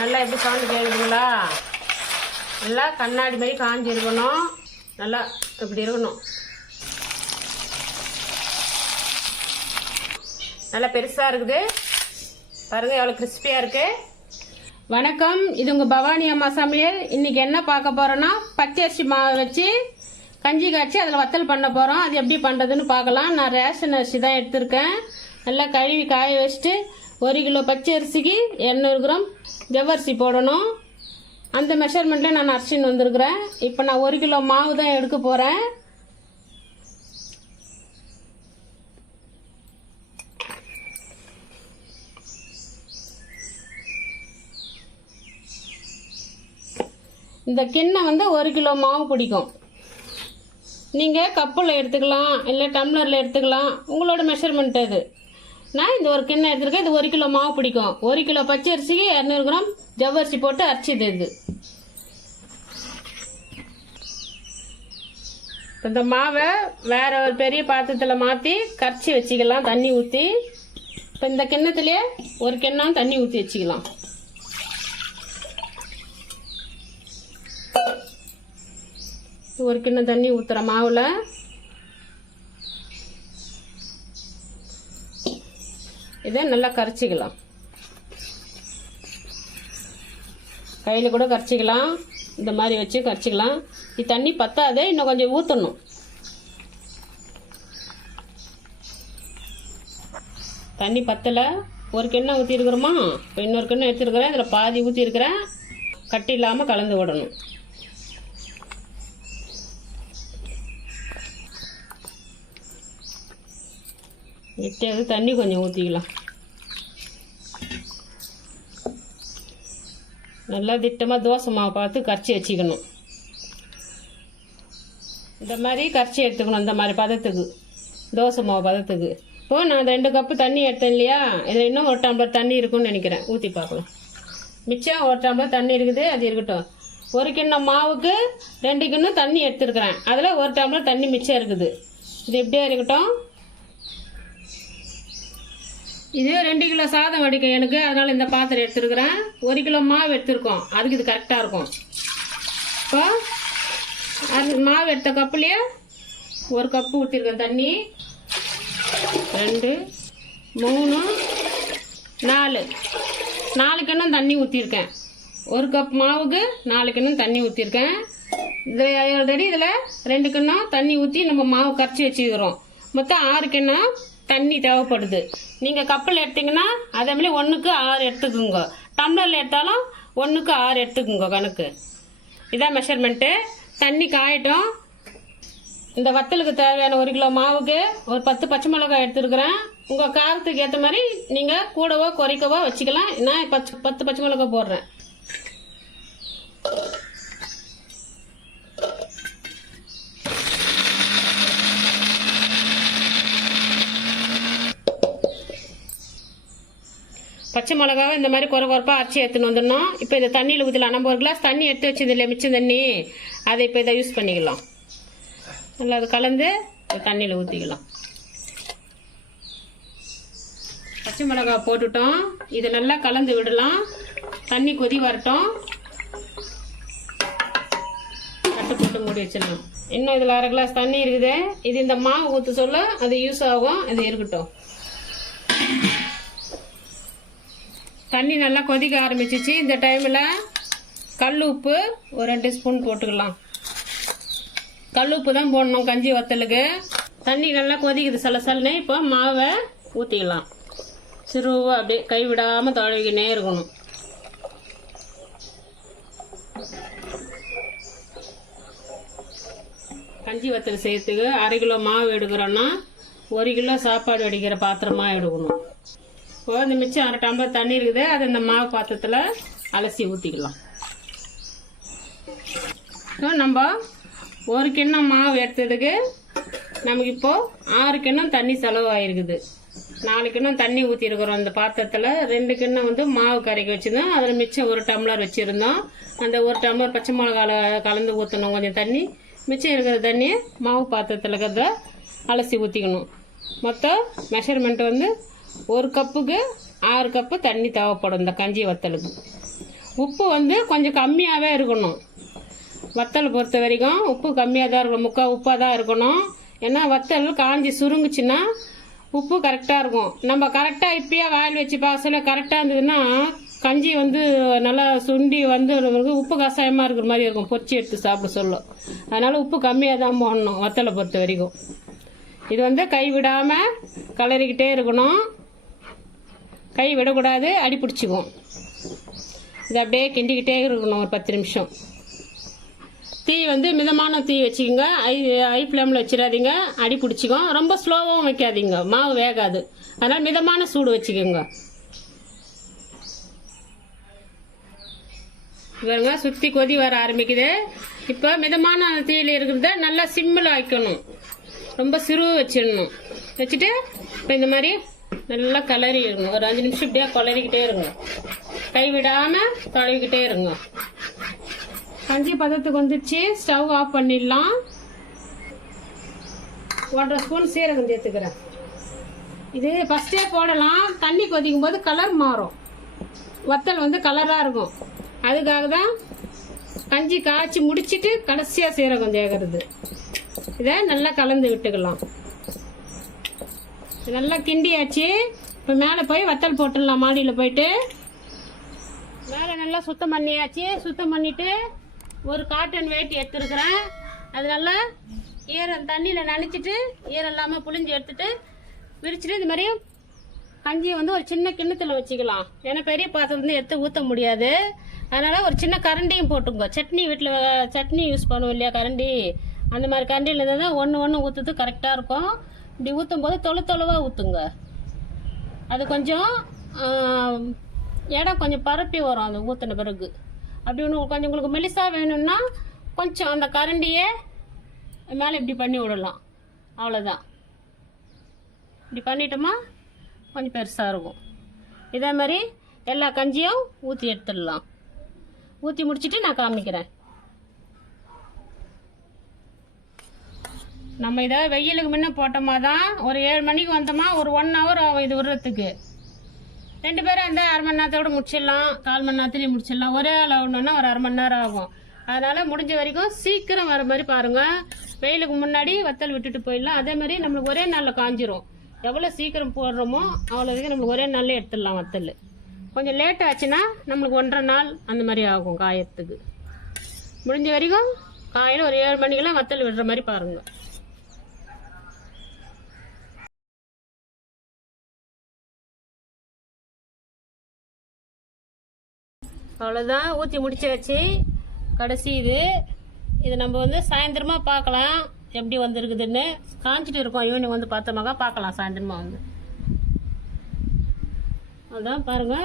நல்லா எப்படி சவுண்டு கேட்குதுங்களா? நல்லா கண்ணாடி மாதிரி காஞ்சி இருக்கணும். நல்லா இப்படி இருக்கணும். நல்லா பெருசாக இருக்குது பாருங்கள், எவ்வளோ கிறிஸ்பியாக இருக்குது. வணக்கம், இது உங்கள் பவானி அம்மா சமையல். இன்றைக்கி என்ன பார்க்க போகிறோன்னா, பச்சரிசி மாவு வச்சு கஞ்சி காய்ச்சி அதில் வத்தல் பண்ண போகிறோம். அது எப்படி பண்ணுறதுன்னு பார்க்கலாம். நான் ரேஷன் அரிசி தான் எடுத்திருக்கேன். நல்லா கழுவி காய வச்சுட்டு 1 கிலோ பச்சரிசிக்கு 200 கிராம் ஜவ்வரிசி போடணும். அந்த மெஷர்மெண்ட்டில் நான் அரிசின்னு வந்திருக்கிறேன். இப்போ நான் 1 கிலோ மாவு தான் எடுக்க போகிறேன். இந்த கிண்ணம் வந்து 1 கிலோ மாவு பிடிக்கும். நீங்கள் கப்பில் எடுத்துக்கலாம், இல்லை டம்ளரில் எடுத்துக்கலாம், உங்களோட மெஷர்மெண்ட் அது. நான் இந்த ஒரு கிண்ணம் எடுத்துருக்கேன். இது 1 கிலோ மாவு பிடிக்கும். 1 கிலோ பச்சரிசிக்கு 200 கிராம் ஜவ்வரிசி போட்டு அரைச்சிது. இது இந்த மாவை வேற ஒரு பெரிய பாத்திரத்தில் மாற்றி கரைச்சி வச்சுக்கலாம், தண்ணி ஊற்றி. இப்போ இந்த கிண்ணத்துலேயே 1 கிண்ணம் தண்ணி ஊற்றி வச்சுக்கலாம். ஒரு கிண்ணம் தண்ணி ஊற்றுற மாவில் இதை நல்லா கரைச்சிக்கலாம். கையில் கூட கரைச்சிக்கலாம், இந்த மாதிரி வச்சு கரைச்சிக்கலாம். இது தண்ணி பத்தாதே, இன்னும் கொஞ்சம் ஊற்றணும். தண்ணி பத்தலை, 1 கிண்ணம் ஊற்றிருக்கிறோமா, இப்போ இன்னொரு கிண்ணம் எடுத்துருக்கிறேன். இதில் பாதி ஊற்றிருக்கிறேன். கட்டி இல்லாமல் கலந்து விடணும். எட்டாவது தண்ணி கொஞ்சம் ஊற்றிக்கலாம். நல்லா திட்டமாக தோசை மாவு பார்த்து கரைச்சி வச்சுக்கணும். இந்த மாதிரி கரைச்சி எடுத்துக்கணும். இந்த மாதிரி பதத்துக்கு, தோசை மாவு பதத்துக்கு. இப்போது நான் 2 கப்பு தண்ணி எடுத்தேன் இல்லையா, இதில் இன்னும் 1 டம்ளர் தண்ணி இருக்குன்னு நினைக்கிறேன். ஊற்றி பார்க்கலாம். மிச்சம் 1 டம்ளர் தண்ணி இருக்குது, அது இருக்கட்டும். 1 கிண்ணம் மாவுக்கு 2 கிண்ணம் தண்ணி எடுத்துருக்குறேன். அதில் 1 டம்ளர் தண்ணி மிச்சம் இருக்குது. இது எப்படியா இருக்கட்டும். இது 2 கிலோ சாதம் வடிக்கும் எனக்கு, அதனால் இந்த பாத்திரம் எடுத்துருக்குறேன். 1 கிலோ மாவு எடுத்துருக்கோம், அதுக்கு இது கரெக்டாக இருக்கும். இப்போ அது மாவு எடுத்த கப்புலேயே 1 கப்பு ஊற்றிருக்கேன் தண்ணி. 2 3 4 கிண்ணம் தண்ணி ஊற்றிருக்கேன். 1 கப் மாவுக்கு 4 கிண்ணம் தண்ணி ஊற்றிருக்கேன். இதில் ஆல்ரெடி இதில் 2 கிண்ணம் தண்ணி ஊற்றி நம்ம மாவு கரைச்சி வச்சுக்கிறோம். மொத்தம் 6 கிண்ணம் தண்ணி தேவைப்படுது. நீங்கள் கப்பில் எடுத்தீங்கன்னா அதே மாதிரி 1க்கு 6 எடுத்துக்குங்க. டம்ளரில் எடுத்தாலும் 1க்கு 6 எடுத்துக்குங்க கணக்கு. இதான் மெஷர்மெண்ட்டு. தண்ணி காயட்டும். இந்த வத்தலுக்கு தேவையான 1 கிலோ மாவுக்கு ஒரு 10 பச்சை மிளகாய் எடுத்துருக்குறேன். உங்கள் காரத்துக்கு ஏற்ற மாதிரி நீங்கள் கூடவோ குறைக்கவோ வச்சுக்கலாம். நான் 10 பச்சை மிளகாய் போடுறேன். பச்சை மிளகாவை இந்த மாதிரி குறைப்பாக அரைச்சி எடுத்துன்னு வந்துடணும். இப்போ இதை தண்ணியில் ஊற்றலாம். நம்ம 1 கிளாஸ் தண்ணி எடுத்து வச்சது இல்லையா, மிச்சம் தண்ணி, அதை இப்போ இதை யூஸ் பண்ணிக்கலாம். நல்லா அது கலந்து தண்ணியில் ஊற்றிக்கலாம். பச்சை மிளகாய் போட்டுட்டோம். இதை நல்லா கலந்து விடலாம். தண்ணி கொதி வரட்டும். கட்டு போட்டு மூடி வச்சிடலாம். இன்னும் இதில் 1/2 கிளாஸ் தண்ணி இருக்குது. இது இந்த மாவு ஊற்ற சொல்ல அது யூஸ் ஆகும். இது இருக்கட்டும். தண்ணி நல்லா கொதிக்க ஆரம்பிச்சிச்சு. இந்த டைமில் கல் உப்பு ஒரு 2 ஸ்பூன் போட்டுக்கலாம். கல் உப்பு தான் போடணும் கஞ்சி வத்தலுக்கு. தண்ணி நல்லா கொதிக்குது சலசலன்னு. இப்போ மாவை ஊற்றிக்கலாம். சிறுவாக அப்படியே கைவிடாமல் தடவிக்கினே இருக்கணும். கஞ்சி வத்தல் செய்யறதுக்கு 1/2 கிலோ மாவு எடுக்கிறோன்னா 1 கிலோ சாப்பாடு வடிக்கிற பாத்திரமாக எடுக்கணும். இப்போ இந்த மிச்சம் 1/2 டம்ளர் தண்ணி இருக்குது, அதை இந்த மாவு பாத்திரத்தில் அலசி ஊற்றிக்கலாம். ஸோ நம்ம 1 கிண்ணம் மாவு எடுத்ததுக்கு நமக்கு இப்போது 6 கிண்ணம் தண்ணி செலவாயிருக்குது. 4 கிண்ணம் தண்ணி ஊற்றிருக்கிறோம் இந்த பாத்திரத்தில். 2 கிண்ணம் வந்து மாவு கரைக்க வச்சுருந்தோம். அதில் மிச்சம் 1 டம்ளர் வச்சுருந்தோம். அந்த 1 டம்ளர் பச்சை மிளகாவில் கலந்து ஊற்றணும் கொஞ்சம் தண்ணி. மிச்சம் இருக்கிற தண்ணியை மாவு பாத்திரத்தில் இருக்கிறத அலசி ஊற்றிக்கணும். மொத்தம் மெஷர்மெண்ட் வந்து 1 கப்புக்கு 6 கப்பு தண்ணி தேவைப்படும் இந்த கஞ்சி வத்தலுக்கு. உப்பு வந்து கொஞ்சம் கம்மியாகவே இருக்கணும். வத்தல் பொறுத்த வரைக்கும் உப்பு கம்மியாக தான் இருக்கணும், முக்கால் உப்பாக தான் இருக்கணும். ஏன்னா வத்தல் காஞ்சி சுருங்குச்சுன்னா உப்பு கரெக்டாக இருக்கும். நம்ம கரெக்டாக இப்பயே வாயில் வச்சு பார்க்கல கரெக்டாக இருந்ததுன்னா கஞ்சி வந்து நல்லா சுண்டி வந்து உப்பு கஷாயமாக இருக்கிற மாதிரி இருக்கும், பொரிச்சி எடுத்து சாப்பிட சொல்லும். அதனால் உப்பு கம்மியாக தான் போடணும் வத்தலை பொறுத்த வரைக்கும். இது வந்து கை விடாமல் கலரிக்கிட்டே இருக்கணும், கை விடக்கூடாது, அடி பிடிச்சிக்கும். இது அப்படியே கிண்டிக்கிட்டே இருக்கணும் ஒரு 10 நிமிஷம். தீ வந்து மிதமான தீ வச்சுக்கோங்க, ஹை ஃப்ளேமில் வச்சிடாதீங்க, அடி பிடிச்சிக்கும். ரொம்ப ஸ்லோவாகவும் வைக்காதீங்க, மாவு வேகாது. அதனால் மிதமான சூடு வச்சுக்கோங்க. பாருங்க சுற்றி கொதி வர ஆரம்பிக்குது. இப்போ மிதமான தீயில் இருக்கிறத நல்லா சிம்மில் வைக்கணும், ரொம்ப சிறுவு வச்சிடணும். வச்சுட்டு இப்போ இந்த மாதிரி நல்லா கிளறி இருங்க, ஒரு 5 நிமிஷம் இப்படியே கிளறிக்கிட்டே இருங்க, கை விடாமல் தடவிக்கிட்டே இருங்க. கஞ்சி பதத்துக்கு வந்துச்சு, ஸ்டவ் ஆஃப் பண்ணிடலாம். 1.5 ஸ்பூன் சீரகம் சேர்த்துக்கிறேன். இது ஃபஸ்ட்டே போடலாம், தண்ணி கொதிக்கும் போது கலர் மாறும், வத்தல் வந்து கலராக இருக்கும். அதுக்காக தான் கஞ்சி காய்ச்சி முடிச்சுட்டு கடைசியாக சீரகம் சேர்க்கறது. இதை நல்லா கலந்து விட்டுக்கலாம். நல்லா கிண்டியாச்சு. இப்போ மேலே போய் வத்தல் போட்டுடலாம். மாடியில் போயிட்டு மேலே நல்லா சுத்தம் பண்ணியாச்சு. சுத்தம் பண்ணிவிட்டு ஒரு காட்டன் வேட்டி எடுத்துருக்குறேன். அது நல்லா ஈரம் தண்ணியில் நனைச்சிட்டு ஈரம் இல்லாமல் புளிஞ்சு எடுத்துட்டு விரிச்சிட்டு இந்த மாதிரி கஞ்சியை வந்து ஒரு சின்ன கிண்ணத்தில் வச்சுக்கலாம். ஏன்னா பெரிய பாத்திரத்துலேருந்து எடுத்து ஊற்ற முடியாது. அதனால் ஒரு சின்ன கரண்டியும் போட்டுங்க. சட்னி வீட்டில் சட்னி யூஸ் பண்ணுவோம் இல்லையா கரண்டி, அந்த மாதிரி கரண்டியில் இருந்தால் தான் ஒன்று ஊற்றுறது கரெக்டாக இருக்கும். இப்படி ஊற்றும் போது தொலைவாக ஊற்றுங்க. அது கொஞ்சம் இடம் கொஞ்சம் பரப்பி வரும் அந்த ஊற்றின பிறகு. அப்படி ஒன்று கொஞ்சம் உங்களுக்கு மெலிசாக வேணும்னா கொஞ்சம் அந்த கரண்டியை மேலே இப்படி பண்ணி விடலாம், அவ்வளோதான். இப்படி பண்ணிட்டோமா கொஞ்சம் பெருசாக இருக்கும். இதே மாதிரி எல்லா கஞ்சியும் ஊற்றி எடுத்துடலாம். ஊற்றி முடிச்சுட்டு நான் காமிக்கிறேன். நம்ம இதை வெயிலுக்கு முன்ன போட்டோமா தான் ஒரு 7 மணிக்கு வந்தோமா ஒரு 1 ஹவர் ஆகும் இது விடுறதுக்கு. 2 பேரும் இருந்தால் 1/2 மணி நேரத்தோட முடிச்சிடலாம், 1/4 மணி நேரத்துலேயும் முடிச்சிடலாம். ஒரே ஆள் ஆகணுன்னா ஒரு 1/2 மணி நேரம் ஆகும். அதனால் முடிஞ்ச வரைக்கும் சீக்கிரம் வர மாதிரி பாருங்கள். வெயிலுக்கு முன்னாடி வத்தல் விட்டுட்டு போயிடலாம். அதே மாதிரி நம்மளுக்கு ஒரே நாளில் காஞ்சிரும். எவ்வளோ சீக்கிரம் போடுறோமோ அவ்வளோ வரைக்கும் நம்மளுக்கு ஒரே நாளில் எடுத்துடலாம் வத்தல். கொஞ்சம் லேட் ஆச்சுன்னா நம்மளுக்கு 1.5 நாள் அந்த மாதிரி ஆகும் காயத்துக்கு. முடிஞ்ச வரைக்கும் காயில் ஒரு 7 மணிக்கெல்லாம் வத்தல் விடுற மாதிரி பாருங்கள். அவ்வளோதான், ஊற்றி முடிச்சாச்சு. கடைசி இது நம்ம வந்து சாயந்தரமாக பார்க்கலாம் எப்படி வந்துருக்குதுன்னு. காஞ்சிட்டு இருக்கோம், ஈவினிங் வந்து பார்த்தோமாக்கா பார்க்கலாம் சாயந்தரமாக வந்து. அதான் பாருங்க,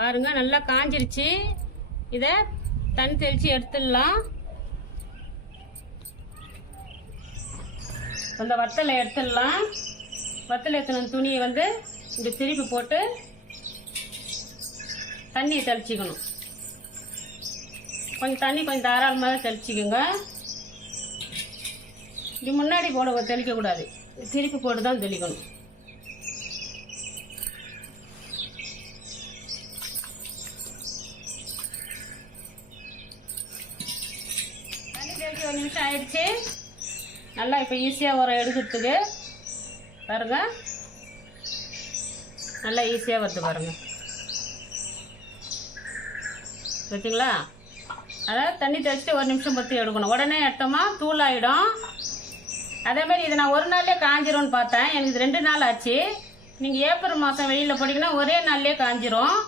பாருங்க நல்லா காஞ்சிருச்சு. இதை தண்ணி தெளிச்சு எடுத்துடலாம். அந்த வத்தலை எடுத்துடலாம். வத்தலை எடுத்துன துணியை வந்து இப்படி திருப்பி போட்டு தண்ணியை தெளிச்சிக்கணும். கொஞ்சம் தண்ணி கொஞ்சம் தாராளமாக தெளிச்சிக்கோங்க. இப்படி முன்னாடி போட தெளிக்கக்கூடாது, திருப்பி போட்டு தான் தெளிக்கணும். தண்ணி தெளிச்சு 1 நிமிஷம் ஆயிடுச்சு. நல்லா இப்போ ஈஸியாக வரும் எடுக்கிறதுக்கு. பாருங்க நல்லா ஈஸியாக வருது பாருங்க, பார்த்தீங்களா? அதாவது தண்ணி தெளிச்சுட்டு 1 நிமிஷம் பற்றி எடுக்கணும். உடனே எடுத்தோமா தூள் ஆகிடும். அதே மாதிரி இதை நான் 1 நாள்லேயே காஞ்சிரும்னு பார்த்தேன். எனக்கு இது 2 நாள் ஆச்சு. நீங்கள் ஏப்ரல் மாதம் வெளியில் போட்டிங்கன்னா ஒரே நாள்லேயே காஞ்சிரும்.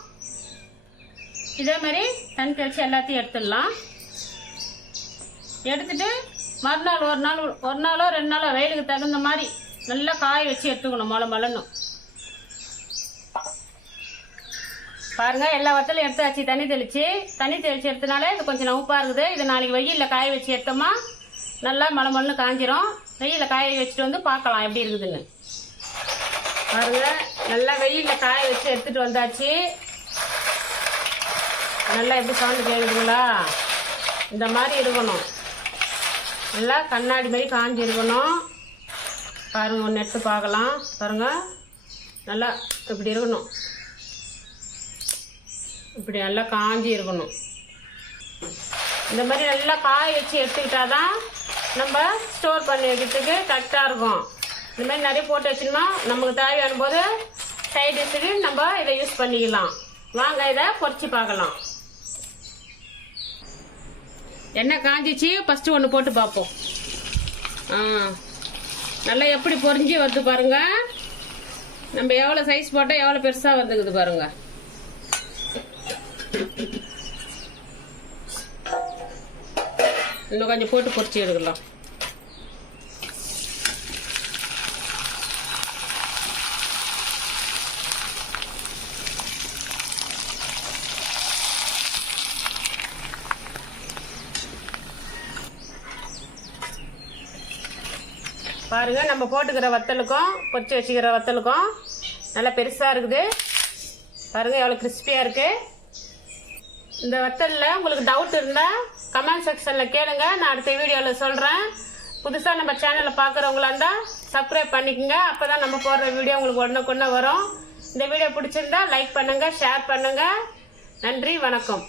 இதே மாதிரி தண்ணி தெளித்து எல்லாத்தையும் எடுத்துடலாம். எடுத்துட்டு மறுநாள் ஒரு நாளோ 2 நாளோ வெயிலுக்கு தகுந்த மாதிரி நல்லா காய வச்சு எடுத்துக்கணும். மொளன்னு பாருங்க, எல்லா வத்தலையும் எடுத்தாச்சு. தண்ணி தெளிச்சு எடுத்தனால இது கொஞ்சம் நவுப்பாக இருக்குது. இதை நாளைக்கு வெயிலில் காய வச்சு எடுத்தோமா நல்லா மொளன்னு காஞ்சிரும். வெயிலில் காய வச்சுட்டு வந்து பார்க்கலாம் எப்படி இருக்குதுன்னு. பாருங்க நல்லா வெயிலில் காய வச்சு எடுத்துட்டு வந்தாச்சு. நல்லா எப்படி சவுண்டு கேட்குதுங்களா? இந்த மாதிரி இருக்கணும். நல்லா கண்ணாடி மாதிரி காஞ்சி இருக்கணும். பாருங்கள், ஒன்று எடுத்து பார்க்கலாம். பாருங்கள், நல்லா இப்படி இருக்கணும். இப்படி நல்லா காஞ்சி இருக்கணும். இந்த மாதிரி நல்லா காய வச்சு எடுத்துக்கிட்டாதான் நம்ம ஸ்டோர் பண்ணி வைக்கிறதுக்கு கரெக்டாக இருக்கும். இந்த மாதிரி நிறைய போட்டு வச்சுக்கணும். நமக்கு தேவையான போது சைட் டிஷ்ஷுக்கு நம்ம இதை யூஸ் பண்ணிக்கலாம். வாங்க இதை பொரிச்சு பார்க்கலாம். எண்ணெய் காஞ்சிச்சு. ஃபஸ்ட்டு ஒன்று போட்டு பார்ப்போம். நல்லா எப்படி பொரிஞ்சு வருது பாருங்க. நம்ம எவ்வளோ சைஸ் போட்டால் எவ்வளோ பெருசாக வந்துக்குது பாருங்க. இன்னும் கொஞ்சம் போட்டு பொரிச்சு எடுக்கலாம். பாருங்க, நம்ம போட்டுக்கிற வத்தலுக்கும் பொரிச்சு வச்சுக்கிற வத்தலுக்கும் நல்லா பெருசாக இருக்குது. பாருங்க எவ்வளோ கிறிஸ்பியாக இருக்கு. இந்த வத்தலில் உங்களுக்கு டவுட் இருந்தால் கமெண்ட் செக்ஷனில் கேளுங்க. நான் அடுத்த வீடியோவில் சொல்கிறேன். புதுசாக நம்ம சேனலில் பார்க்குறவங்களா இருந்தால் சப்ஸ்கிரைப் பண்ணிக்கோங்க. அப்போ தான் நம்ம போடுற வீடியோ உங்களுக்கு உடனுக்குடனே வரும். இந்த வீடியோ பிடிச்சிருந்தா லைக் பண்ணுங்கள், ஷேர் பண்ணுங்கள். நன்றி, வணக்கம்.